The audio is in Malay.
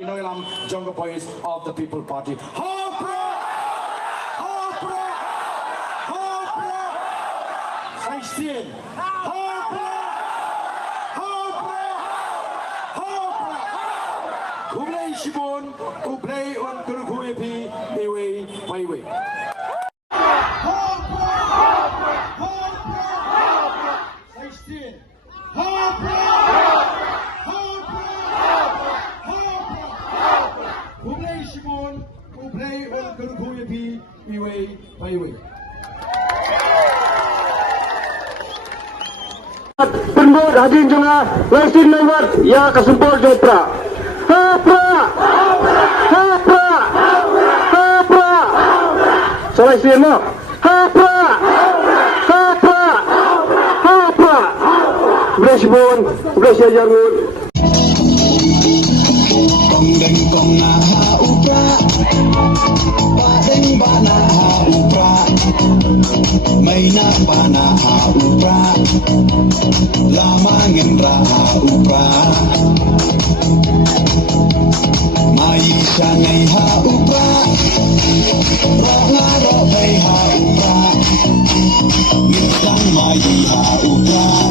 Inoilam Jungle Boys of the People Party. Hopra! Hopra! Hopra! 16! Hopra! Hopra! Hopra! Kublai Shibun, Kublai on Kurukuepi, Iwe, Maiwe. Hopra! Hopra! Hopra! 16! Hopra! Kublai Shimon, Kublai on Kurukuyapi, Iwe, Maiwe. Penbud hadin juga langsung lewat ya kasumpul Jepra. Hapra, hapra, hapra. Salah sini, hapra, hapra, hapra. Bless bon, bless ya jangun. Kong deng kong na ha upra, ba deng ba na ha upra, may na ba na ha upra, lamangin ra ha upra, may siya ngay ha upra, ro nga ro bay ha upra, ngitang may ha upra.